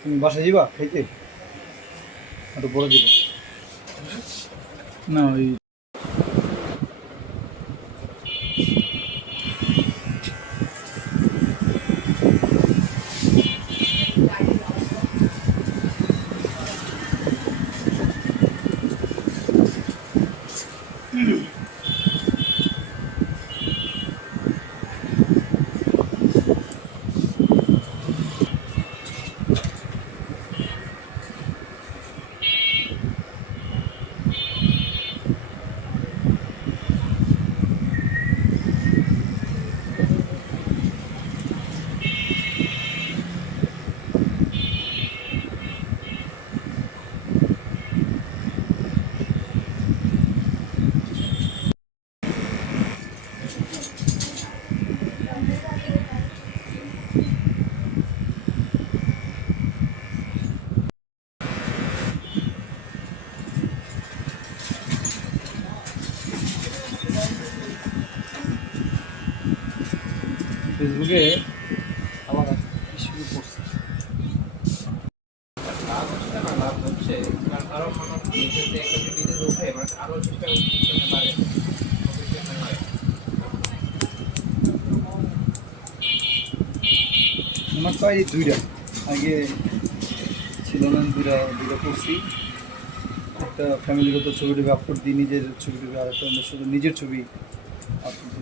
তুমি বাসায় যাবা? খাইতে না ওই ফেসবুকে আমার শুরু করছে? আমার তো দুইটা। আগে ছিল না, দুইটা দুইটা করছি। একটা ফ্যামিলিগত ছবি টবি আপলোড দিই, নিজের ছবি টবি আর একটা অন্য নিজের ছবি আপলোড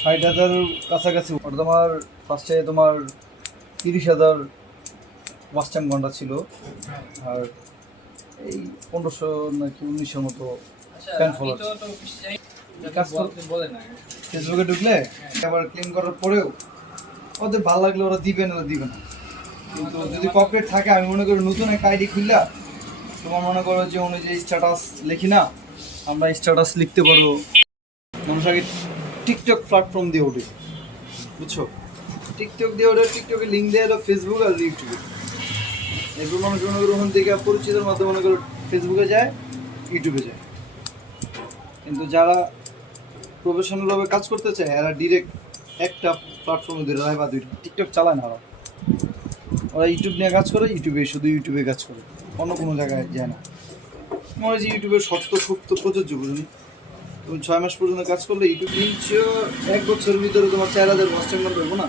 ষাট হাজার কাছাকাছি। ওটা তোমার ফার্স্টে তোমার তিরিশ হাজার ওয়াচ টাইম ঘণ্টা ছিল। আর এই পনেরোশো নাকি উনিশশোর মতো followers. বলে ফেসবুকে ঢুকলে আবার ক্লেম করার পরেও ওদের ভালো লাগলে ওরা দিবে না দিবে না। কিন্তু যদি কপিরাইট থাকে, আমি মনে করি নতুন একটা আইডি খুললা, তোমার মনে করো যে অনুযায়ী স্ট্যাটাস লিখি না, আমরা স্ট্যাটাস লিখতে পারব। মানুষ আগে টিকটক প্ল্যাটফর্ম দিয়ে ওঠে বুঝছ? টিকটক দিয়ে ওঠে টিকটকে লিঙ্ক দেয় হলো ফেসবুক আর ইউটিউবে এরপর মানুষ মনে করো ওখান থেকে পরিচিতের মাধ্যমে মনে করো ফেসবুকে যায় ইউটিউবে যায়। কিন্তু যারা প্রফেশনালভাবে কাজ করতে চায়, এরা ডিরেক্ট একটা প্ল্যাটফর্মে ধরে রায় বা দুইটা। টিকটক চালায় না ওরা ইউটিউব নিয়ে কাজ করে ইউটিউবে শুধু ইউটিউবে কাজ করে। অন্য কোনো জায়গায় যায় না। মনে হয় যে ইউটিউবের শর্ত তো প্রযোজ্য বুঝুন তুমি ছয় মাস পর্যন্ত কাজ করলে ইউটিউব নিশ্চয় এক বছরের ভিতরে তোমার চার হাজার পাঁচ টাকা পাবো না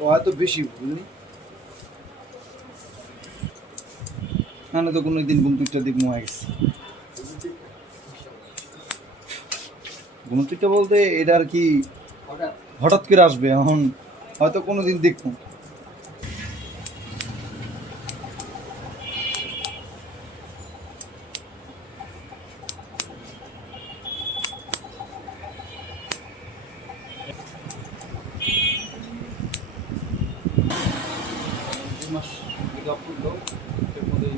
ও হয়তো বেশি বুঝলি? না না তো কোনো দিন দুইটার দিক মোয়া গেছে। বলতে এটা আর কি হঠাৎ করে আসবে এখন হয়তো কোনো দিন দেখব। দুই মাস থেকে upload দাও, এর মধ্যে